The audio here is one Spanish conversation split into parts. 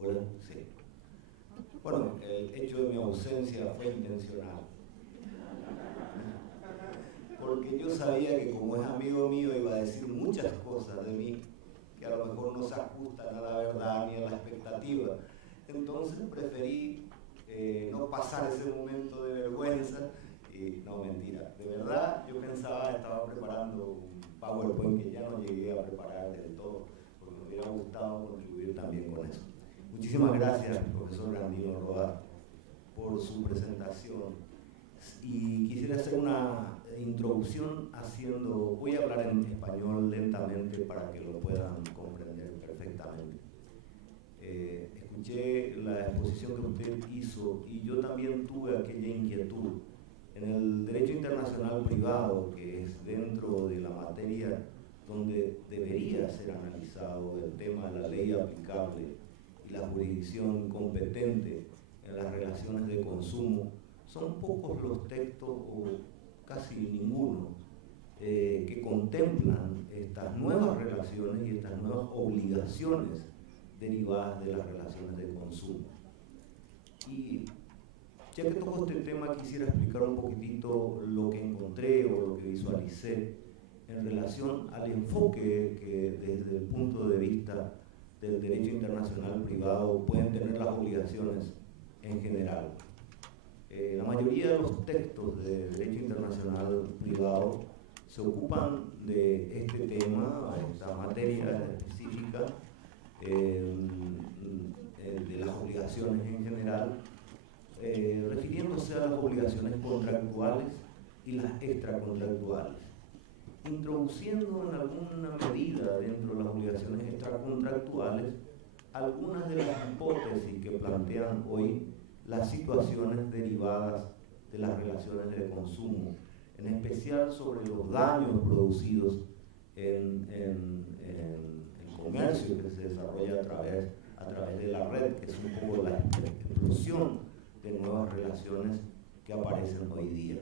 Hola, sí. Bueno, el hecho de mi ausencia fue intencional. Porque yo sabía que como es amigo mío iba a decir muchas cosas de mí que a lo mejor no se ajustan a la verdad ni a la expectativa. Entonces preferí no pasar ese momento de vergüenza. Y no, mentira. De verdad, yo estaba preparando un PowerPoint que ya no llegué a preparar del todo, porque me hubiera gustado contribuir también con eso. Muchísimas gracias, profesor Grandino Roda, por su presentación. Y quisiera hacer una introducción voy a hablar en español lentamente para que lo puedan comprender perfectamente. Escuché la exposición que usted hizo y yo también tuve aquella inquietud. En el derecho internacional privado, que es dentro de la materia donde debería ser analizado el tema de la ley aplicable y la jurisdicción competente en las relaciones de consumo, son pocos los textos, o casi ninguno, que contemplan estas nuevas relaciones y estas nuevas obligaciones derivadas de las relaciones de consumo. Y ya que toco este tema, quisiera explicar un poquitito lo que encontré o lo que visualicé en relación al enfoque que desde el punto de vista del derecho internacional privado pueden tener las obligaciones en general. La mayoría de los textos de derecho internacional privado se ocupan de este tema, esta materia específica, de las obligaciones en general, refiriéndose a las obligaciones contractuales y las extracontractuales, introduciendo en alguna medida dentro de las obligaciones extracontractuales algunas de las hipótesis que plantean hoy las situaciones derivadas de las relaciones de consumo, en especial sobre los daños producidos en el comercio que se desarrolla a través de la red, que es un poco la explosión de nuevas relaciones que aparecen hoy día.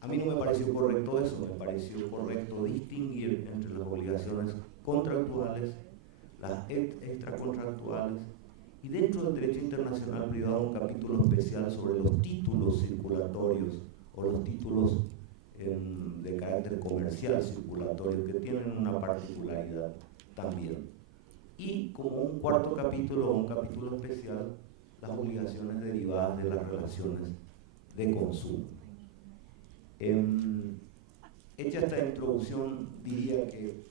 A mí no me pareció correcto eso, me pareció correcto distinguir entre las obligaciones contractuales, las extracontractuales, y dentro del derecho internacional privado un capítulo especial sobre los títulos circulatorios o los títulos de carácter comercial circulatorio, que tienen una particularidad también. Y como un cuarto capítulo o un capítulo especial, las obligaciones derivadas de las relaciones de consumo. Hecha esta introducción, diría que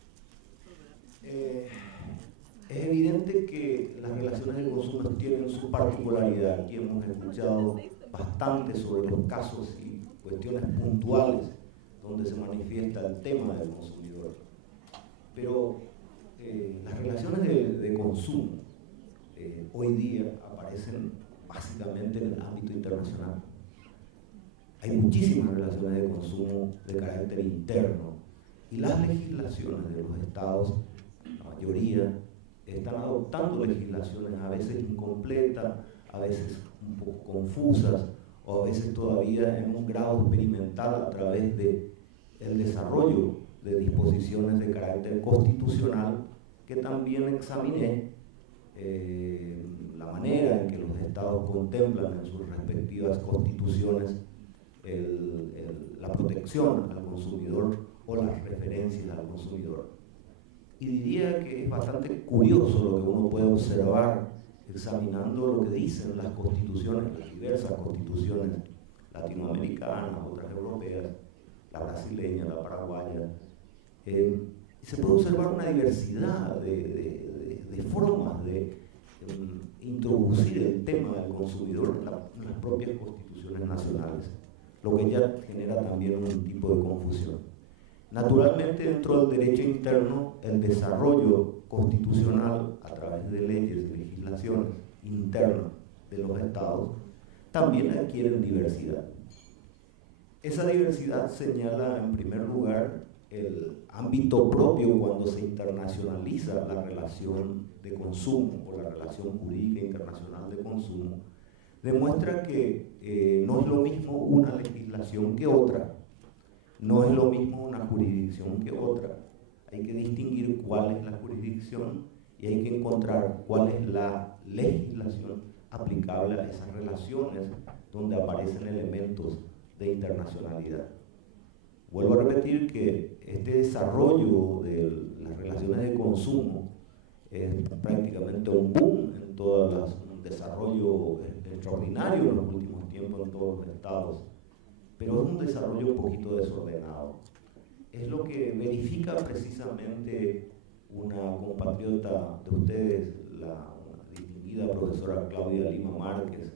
es evidente que las relaciones de consumo tienen su particularidad. Aquí hemos escuchado bastante sobre los casos y cuestiones puntuales donde se manifiesta el tema del consumidor. Pero las relaciones de consumo hoy día aparecen básicamente en el ámbito internacional. Hay muchísimas relaciones de consumo de carácter interno y las legislaciones de los estados, la mayoría, están adoptando legislaciones a veces incompletas, a veces un poco confusas, o a veces todavía en un grado experimental a través del desarrollo de disposiciones de carácter constitucional, que también examiné la manera en que los estados contemplan en sus respectivas constituciones la protección al consumidor o las referencias al consumidor. Y diría que es bastante curioso lo que uno puede observar examinando lo que dicen las constituciones, las diversas constituciones latinoamericanas, otras europeas, la brasileña, la paraguaya. Se puede observar una diversidad de formas de introducir el tema del consumidor en las propias constituciones nacionales, lo que ya genera también un tipo de confusión. Naturalmente, dentro del derecho interno, el desarrollo constitucional a través de leyes y legislaciones internas de los estados también adquieren diversidad. Esa diversidad señala en primer lugar el ámbito propio cuando se internacionaliza la relación de consumo o la relación jurídica internacional de consumo. Demuestra que no es lo mismo una legislación que otra. No es lo mismo una jurisdicción que otra. Hay que distinguir cuál es la jurisdicción y hay que encontrar cuál es la legislación aplicable a esas relaciones donde aparecen elementos de internacionalidad. Vuelvo a repetir que este desarrollo de las relaciones de consumo es prácticamente un boom en todas un desarrollo extraordinario en los últimos tiempos en todos los estados, pero es un desarrollo un poquito desordenado. Es lo que verifica precisamente una compatriota de ustedes, la distinguida profesora Claudia Lima Márquez,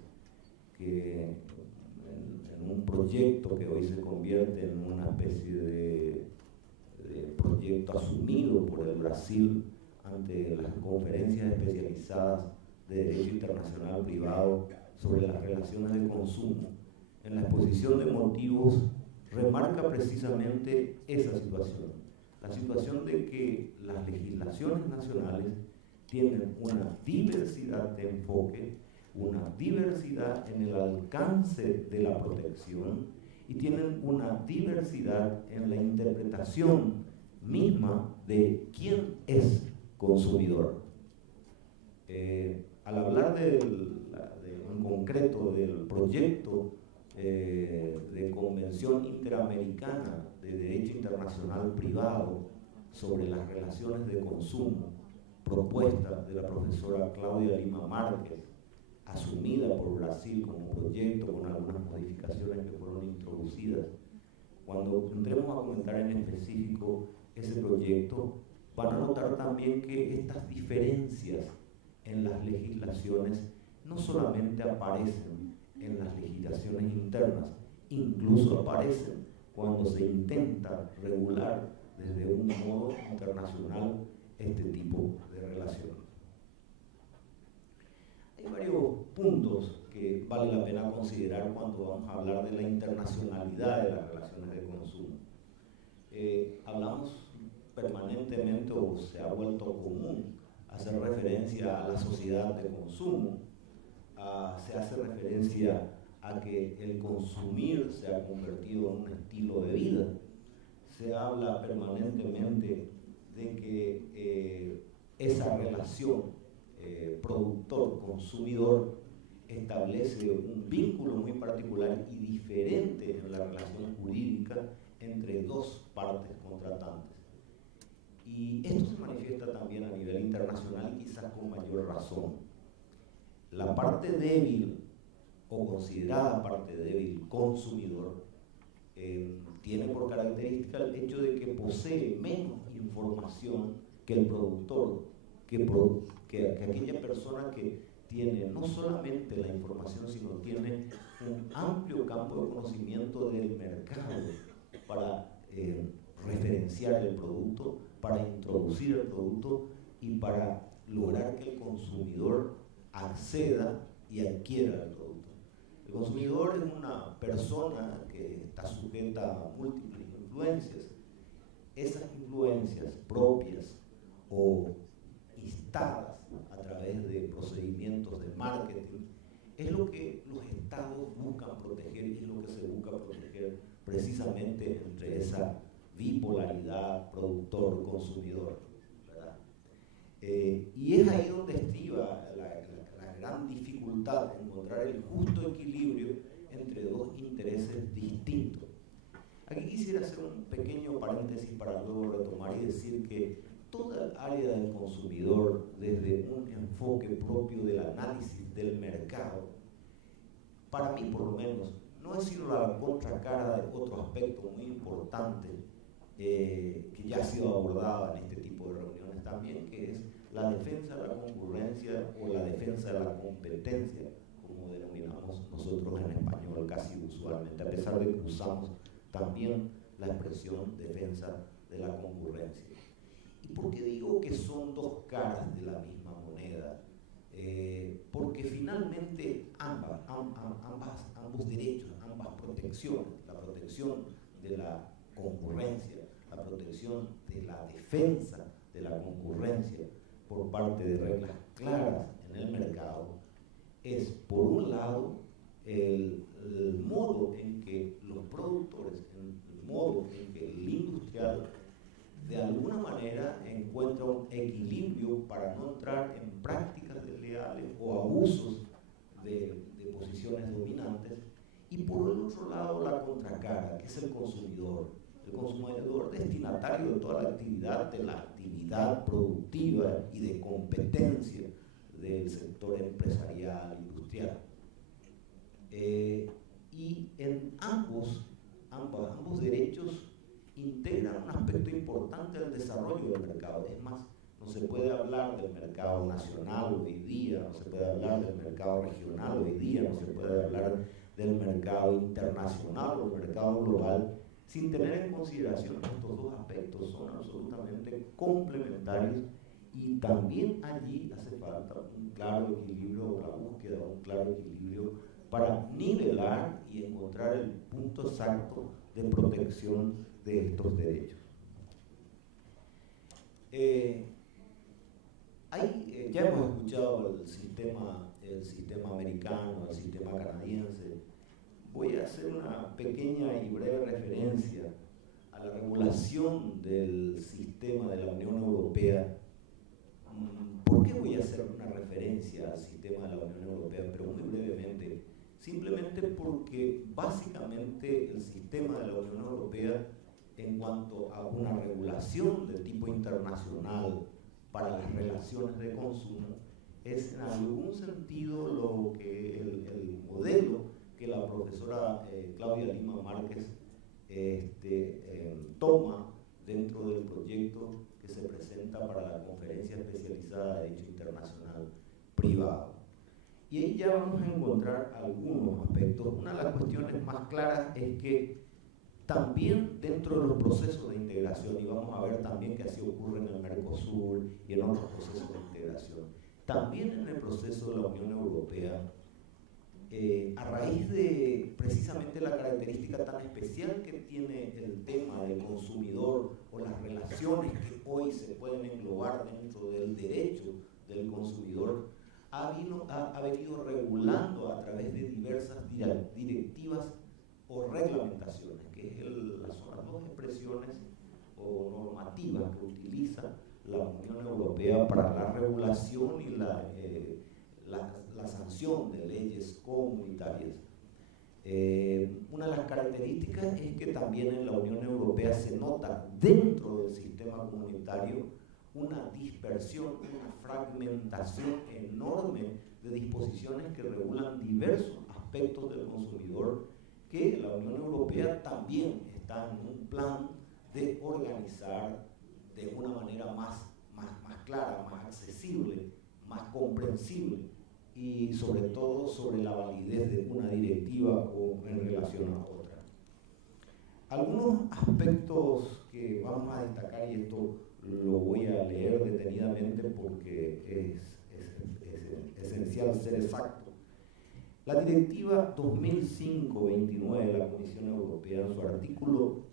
que en un proyecto que hoy se convierte en una especie de proyecto asumido por el Brasil ante las conferencias especializadas de Derecho Internacional Privado sobre las relaciones de consumo, en la exposición de motivos remarca precisamente esa situación, la situación de que las legislaciones nacionales tienen una diversidad de enfoque, una diversidad en el alcance de la protección y tienen una diversidad en la interpretación misma de quién es consumidor. Al hablar en concreto del proyecto de Convención Interamericana de Derecho Internacional Privado sobre las relaciones de consumo, propuesta de la profesora Claudia Lima Márquez, asumida por Brasil como proyecto con algunas modificaciones que fueron introducidas. Cuando entremos a comentar en específico ese proyecto, van a notar también que estas diferencias en las legislaciones no solamente aparecen en las legislaciones internas, incluso aparecen cuando se intenta regular desde un modo internacional este tipo de relaciones. Hay varios puntos que vale la pena considerar cuando vamos a hablar de la internacionalidad de las relaciones de consumo. Hablamos permanentemente, o se ha vuelto común, hacer referencia a la sociedad de consumo, se hace referencia a que el consumir se ha convertido en un estilo de vida. Se habla permanentemente de que esa relación productor-consumidor establece un vínculo muy particular y diferente en la relación jurídica entre dos partes contratantes. Y esto se manifiesta también a nivel internacional y quizás con mayor razón. La parte débil o considerada parte débil consumidor tiene por característica el hecho de que posee menos información que el productor, que aquella persona que tiene no solamente la información, sino tiene un amplio campo de conocimiento del mercado para referenciar el producto, para introducir el producto y para lograr que el consumidor acceda y adquiera el producto. El consumidor es una persona que está sujeta a múltiples influencias. Esas influencias propias o instadas a través de procedimientos de marketing es lo que los estados buscan proteger y es lo que se busca proteger precisamente entre esa bipolaridad productor-consumidor, ¿verdad? Y es ahí donde estriba la gran dificultad de encontrar el justo equilibrio entre dos intereses distintos. Aquí quisiera hacer un pequeño paréntesis para luego retomar y decir que toda el área del consumidor, desde un enfoque propio del análisis del mercado, para mí por lo menos, no es sino la contracara de otro aspecto muy importante que ya ha sido abordada en este tipo de reuniones también, que es la defensa de la concurrencia o la defensa de la competencia, como denominamos nosotros en español casi usualmente, a pesar de que usamos también la expresión defensa de la concurrencia. ¿Y por qué digo que son dos caras de la misma moneda? Porque finalmente ambos derechos, ambas protecciones, la protección de la concurrencia, la protección de la defensa de la concurrencia por parte de reglas claras en el mercado, es por un lado el modo en que los productores, el modo en que el industrial de alguna manera encuentra un equilibrio para no entrar en prácticas desleales o abusos de posiciones dominantes, y por el otro lado la contracara, que es el consumidor destinatario de toda la actividad productiva y de competencia del sector empresarial, industrial. Y en ambos derechos integran un aspecto importante del desarrollo del mercado. Es más, no se puede hablar del mercado nacional hoy día, no se puede hablar del mercado regional hoy día, no se puede hablar del mercado internacional o del mercado global sin tener en consideración estos dos aspectos. Son absolutamente complementarios, y también allí hace falta un claro equilibrio, la búsqueda de un claro equilibrio para nivelar y encontrar el punto exacto de protección de estos derechos. Ya hemos escuchado el sistema americano, el sistema canadiense. Voy a hacer una pequeña y breve referencia a la regulación del sistema de la Unión Europea. ¿Por qué voy a hacer una referencia al sistema de la Unión Europea? Pero muy brevemente, simplemente porque básicamente el sistema de la Unión Europea, en cuanto a una regulación de tipo internacional para las relaciones de consumo, es en algún sentido lo que el modelo que la profesora Claudia Lima Márquez toma dentro del proyecto que se presenta para la Conferencia Especializada de Derecho Internacional Privado. Y ahí ya vamos a encontrar algunos aspectos. Una de las cuestiones más claras es que también dentro de los procesos de integración, y vamos a ver también que así ocurre en el Mercosur y en otros procesos de integración, también en el proceso de la Unión Europea, a raíz de precisamente la característica tan especial que tiene el tema del consumidor o las relaciones que hoy se pueden englobar dentro del derecho del consumidor, ha venido regulando a través de diversas directivas o reglamentaciones, que son las dos expresiones o normativas que utiliza la Unión Europea para la regulación y la sanción de leyes comunitarias. Una de las características es que también en la Unión Europea se nota dentro del sistema comunitario una dispersión, una fragmentación enorme de disposiciones que regulan diversos aspectos del consumidor, que la Unión Europea también está en un plan de organizar de una manera más clara, más accesible, más comprensible, y sobre todo sobre la validez de una directiva o en relación a otra. Algunos aspectos que vamos a destacar, y esto lo voy a leer detenidamente porque es esencial ser exacto. La directiva 2005-29 de la Comisión Europea, en su artículo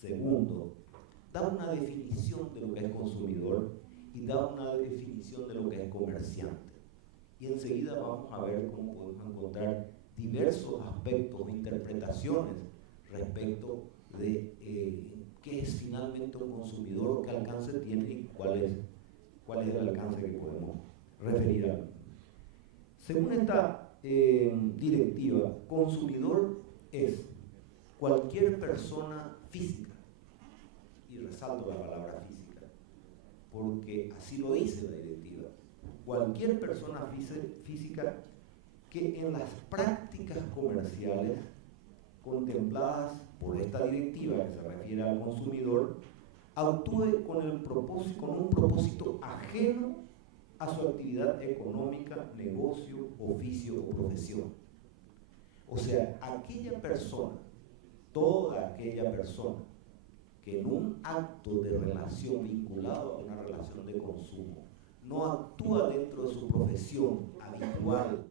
2, da una definición de lo que es consumidor y da una definición de lo que es comerciante. Y enseguida vamos a ver cómo podemos encontrar diversos aspectos o interpretaciones respecto de qué es finalmente un consumidor, qué alcance tiene y cuál es el alcance que podemos referir a. Según esta directiva, consumidor es cualquier persona física, y resalto la palabra física, porque así lo dice la directiva, cualquier persona física que en las prácticas comerciales contempladas por esta directiva, que se refiere al consumidor, actúe con un propósito ajeno a su actividad económica, negocio, oficio o profesión. O sea, aquella persona, toda aquella persona que en un acto de relación vinculado a una relación de consumo no actúa dentro de su profesión habitual